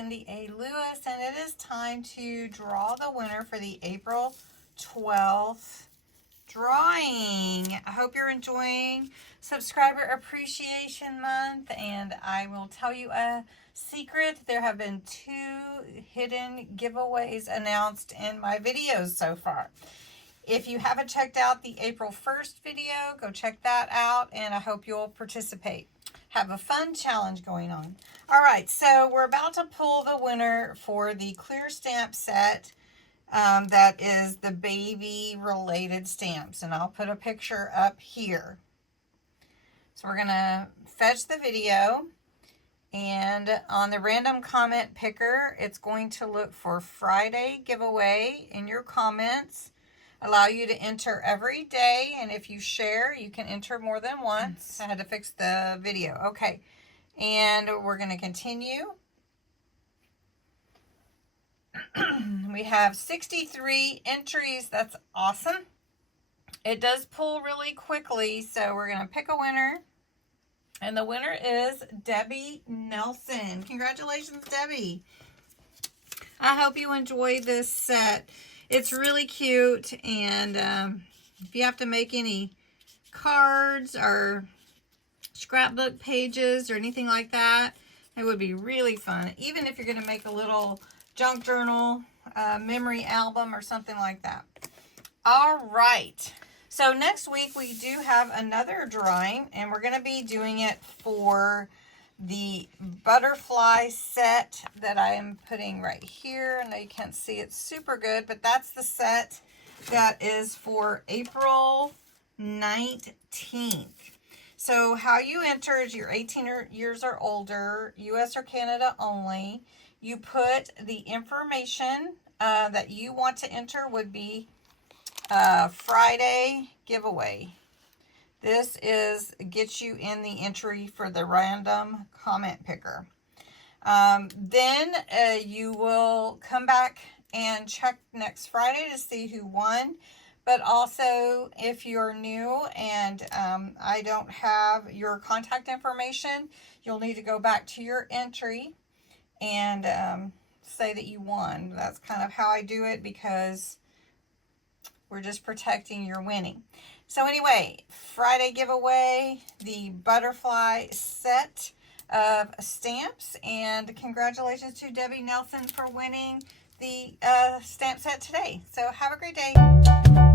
CindyALewis, and it is time to draw the winner for the April 12th drawing. I hope you're enjoying Subscriber Appreciation Month, and I will tell you a secret. There have been 2 hidden giveaways announced in my videos so far. If you haven't checked out the April 1st video, go check that out, and I hope you'll participate. Have a fun challenge going on. All right, so we're about to pull the winner for the clear stamp set that is the baby-related stamps, and I'll put a picture up here. So we're going to fetch the video, and on the random comment picker, it's going to look for Friday giveaway in your comments. Allow you to enter every day, and if you share, you can enter more than once. I had to fix the video. Okay, and we're going to continue. We have 63 entries. That's awesome. It does pull really quickly, so we're going to pick a winner. And the winner is Debbie Nelson. Congratulations, Debbie. I hope you enjoy this set. It's really cute, and if you have to make any cards or scrapbook pages or anything like that, it would be really fun. Even if you're going to make a little junk journal, memory album, or something like that. All right. So next week we do have another drawing, and we're going to be doing it for the butterfly set that I am putting right here. I know you can't see it super good, but that's the set that is for April 19th. So how you enter is you're 18 years or older, US or Canada only. You put the information that you want to enter would be Friday giveaway. This gets you in the entry for the random comment picker. Then you will come back and check next Friday to see who won. But also, if you're new and I don't have your contact information, you'll need to go back to your entry and say that you won. That's kind of how I do it, because we're just protecting your winning. So anyway, Friday giveaway, the butterfly set of stamps, and congratulations to Debbie Nelson for winning the stamp set today. So have a great day.